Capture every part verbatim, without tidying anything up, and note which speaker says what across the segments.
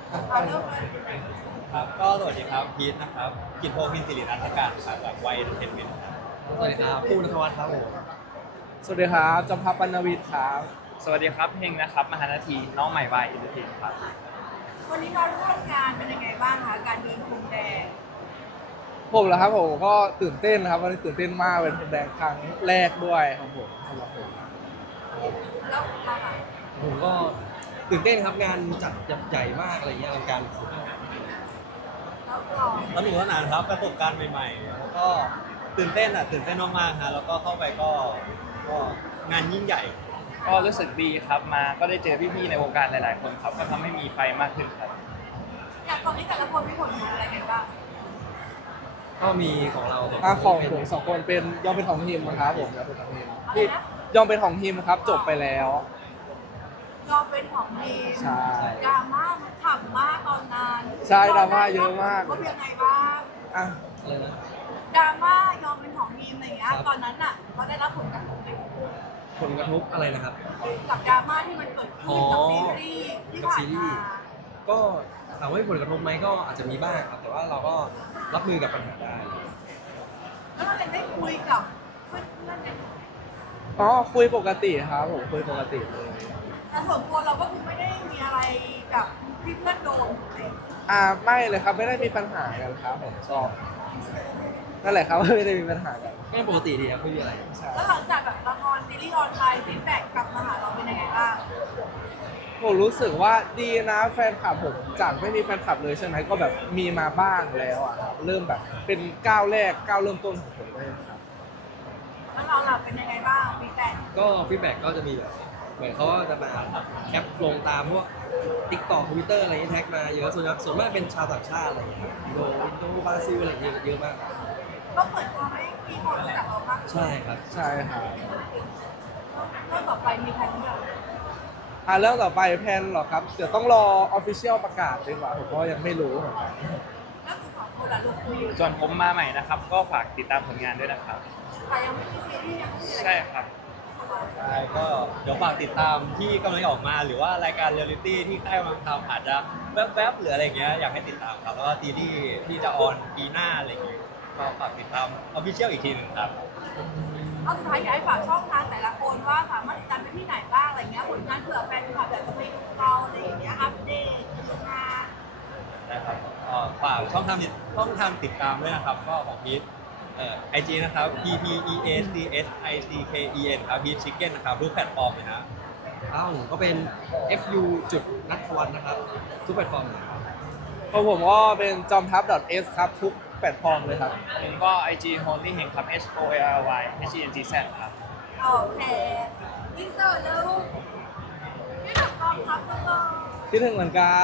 Speaker 1: เอาเริ่มเลย
Speaker 2: ครับก็สวัสดีครับพีทนะครับกิตโพพินสิริรัตนการครับจากวัยเอนเตอร์เทนเมนต์ครับ
Speaker 3: สวัสดีครับปูนทวัฒน์ครับผม
Speaker 4: สวัสดีครับจอมพับปรรณวิทย์ครับ
Speaker 5: สวัสดีครับเฮงนะครับมหานาทีน้องใหม่วายอินเตอร์เทนครับ
Speaker 1: วันนี้เราร่วมงานเป็นยังไงบ้างคะการเดินพรมแดง
Speaker 4: ผมเหรอครับผมก็ตื่นเต้นนะครับวันนี้ตื่นเต้นมากเป็นพรมแดงครั้งแรกด้วยของผมสำหรับผม
Speaker 1: แล้วเราอะ
Speaker 3: ผมก็ตื่นเต้นครับงานจัดใหญ่มากอะไรเงี้ยอลังการสุด
Speaker 1: แล้วเรา
Speaker 2: สนุกสนานครับประสบการณ์ใหม่ๆแล้วก็ตื่นเต้นอ่ะตื่นเต้นมากๆฮะแล้วก็เข้าไปก็ก็งานยิ่งใหญ่
Speaker 5: ก็รู้สึกดีครับมาก็ได้เจอพี่ๆในวงการหลายๆคนครับก็ทำให้มีไฟมากขึ้นครับ
Speaker 1: อยากตอนนี้แต่ละคนมีผลงานอะไรกันบ้าง
Speaker 3: ก็มีของเรา
Speaker 4: อาของผมสองคนเป็นยอมเป็นของทีมนะครับผมยอมเป็นของทีม
Speaker 1: อะไร
Speaker 4: ที่
Speaker 1: นะ
Speaker 4: ยอมเป็นของทีมครับจบไปแล้ว
Speaker 1: ยอมเป็นของทีม
Speaker 4: ใช่
Speaker 1: ดราม่ามันฉ่ำมากตอนนั้น
Speaker 4: ใช่ดราม่าเยอะมาก
Speaker 1: เขาเป็นยังไงบ้าง
Speaker 4: อ่ะ
Speaker 3: อะไรนะ
Speaker 1: ดราม่ายอมเป็นของทีมอะไรอย่างเงี้ย
Speaker 3: ครับ
Speaker 1: ตอนนั้นน่ะเราได้รับผลกระทบไหม
Speaker 3: ผลกระทบอะไรนะครับ
Speaker 1: กับดราม่าที่มันเกิดขึ้นกับซีรีส์ที่
Speaker 3: กับ
Speaker 1: ผ่า
Speaker 3: ซี
Speaker 1: น
Speaker 3: รี
Speaker 1: มา
Speaker 3: ส์ก็ถามว่ามีผลกระทบไหมก็อาจจะมีบ้างครับแต่ว่าเราก็รับมือกับปัญหาได้
Speaker 1: แล้วเราได้คุยกับเพื่อนๆใน
Speaker 4: อ๋อคุยปกติครับผมคุยปกติเลย
Speaker 1: แต่ส่วนตัวเราก็คือไม่ได้มีอะไรกับที่เพื่อนโดนเลย
Speaker 4: อ่าไม่เลยครับไม่ได้มีปัญหากันครับผมชอบนั่นแหละครับไม่ได้มีปัญหากัน
Speaker 3: ก็ปกติดีครับไม่มีอะไร
Speaker 4: ใช่
Speaker 1: แล้วหลังจากแบบละครซีรีส์ออนไลน์ฟีดแบ็กกลับมาหาเราเป็นยังไงบ้าง
Speaker 4: ผมรู้สึกว่าดีนะแฟนคลับผมจากไม่มีแฟนคลับเลยใช่ไหมก็แบบมีมาบ้างแล้วอ่ะครับเริ่มแบบเป็นก้าวแรกก้าวเริ่มต้นของผมเลยครับ
Speaker 1: แล้วเราล่ะเป็นยังไงบ้างฟีดแบ็ก
Speaker 3: ก็ฟีดแบ็กก็จะมีแบบเหมือนเขาก็จะมาแคปลงตามพวกติ๊กต็อกทวิตเตอร์อะไรที่แท็กมาเยอะส่วนใหญ่ส่วนมากเป็นชาวต่างชาติอะไรอย่างเงี้ยอินโดอินโดบราซิลอะไรอย่างเงี้ยเยอะมาก
Speaker 1: ก็เปิดตัวให้มีคนรู้จักเรามากขึ้น
Speaker 3: ใช่ครับ
Speaker 4: ใช่ครับ
Speaker 1: เรื่องต่อไปมีใครรู้จัก
Speaker 4: อ่าเรื่องต่อไปแพลนเหรอครับเดี๋ยวต้องรอออฟฟิเชียลประกาศดีกว่าผมก็ยังไม่รู้เหมือนกัน
Speaker 1: แล้วคือสองคนละลูกคุยอยู่
Speaker 5: ส่วนผมมาใหม่นะครับก็ฝากติดตามผลงานด้วยนะครับ
Speaker 1: แต่ยังไม่มีซีรีส์ยังไม่มีอะไร
Speaker 5: ใช่ครับ
Speaker 2: ใช่ก็เดี๋ยวฝากติดตามที่กำลังจะออกมาหรือว่ารายการเรียลลิตี้ที่ค่ายกำลังทำอาจจะแวบๆหรืออะไรเงี้ยอยากให้ติดตามครับแล้วก็ซีรีส์ที่จะออนปีหน้าอะไรอย่างเงี้ยก็ฝากติดตามออฟฟิเชียลอีกทีหนึงครับ
Speaker 1: เอาสุดท้ายอยากให้ฝากช่องทางแต่ละคนว่าสามารถติดตามไปที่ไหนบ้างอะไรเงี้ยผลงานเผื่อแฟนคลับแบบจะไปดูเราอะไรอย่างเงี้ยอัปเดตงาน
Speaker 2: นะครับเอ่อฝากช่องทางติดช่องทางติดตามด้วยนะครับก็ของพีทเอ่อไอจีนะครับ p p e a c s i c k e n ครับพีทชิคเก้นนะครับรูปแพลตฟอร์มเลยนะ
Speaker 3: อ้าวผมก็เป็น fu จุดนัทวันนะครับทุกแพลตฟอร์มเลยครับ
Speaker 4: ของผมก็เป็นจอมทัพ .s ครับทุกแพลตฟอร์มเลยครับ
Speaker 5: ผมก็ ไอ จี Holy เฮงครับ H O L L Y H E N G Z ครับ
Speaker 1: โอเคอินเตอร์แล้วนี่หนักกองทัพแล้วก็
Speaker 4: คิดถึงเหมือนกัน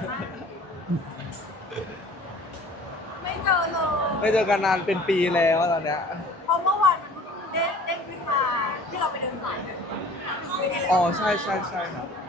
Speaker 1: ไม่เจอเลย
Speaker 4: ไม่เจอกันนานเป็นปีแล้วตอนเนี้ย
Speaker 1: เพราะเมื่อวานมันเพิ่งเด้งเด้งขึ้นมาที่เราไปเดินสายกัน
Speaker 4: อ๋อใช่ใช่ใช่ครับ